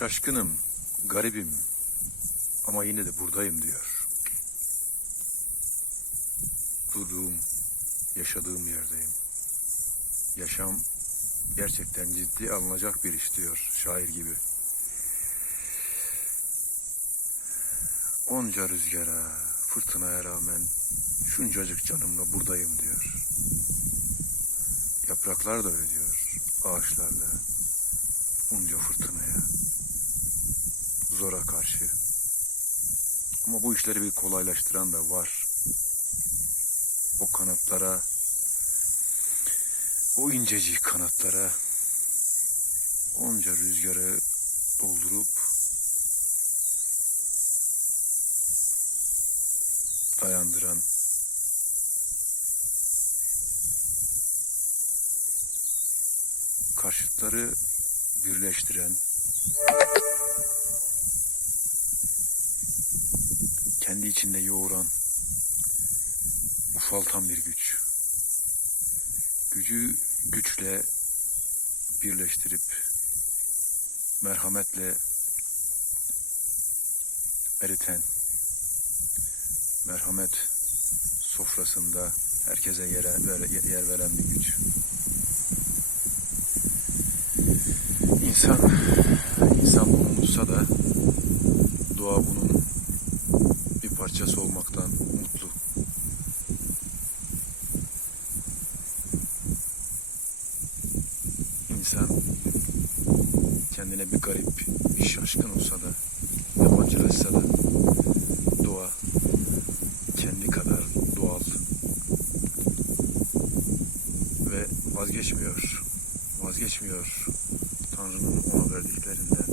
Şaşkınım, garibim ama yine de buradayım diyor. Durduğum, yaşadığım yerdeyim. Yaşam gerçekten ciddi alınacak bir iş diyor şair gibi. Onca rüzgara, fırtınaya rağmen şuncacık canımla buradayım diyor. Yapraklar da öyle diyor. Ağaçlar da bunca fırtınaya, zora karşı. Ama bu işleri bir kolaylaştıran da var. O kanatlara, o incecik kanatlara onca rüzgarı doldurup dayandıran karşıtları birleştiren kendi içinde yoğuran ufaltan bir güç gücü güçle birleştirip merhametle eriten merhamet sofrasında herkese yer veren bir güç. İnsan, insan bunu unutsa da doğa bunun bir parçası olmaktan mutlu. İnsan kendine bir garip, bir şaşkın olsa da, yabancılaşsa da doğa kendi kadar doğal ve vazgeçmiyor. Vazgeçmiyor Tanrı'nın ona verdiklerinden.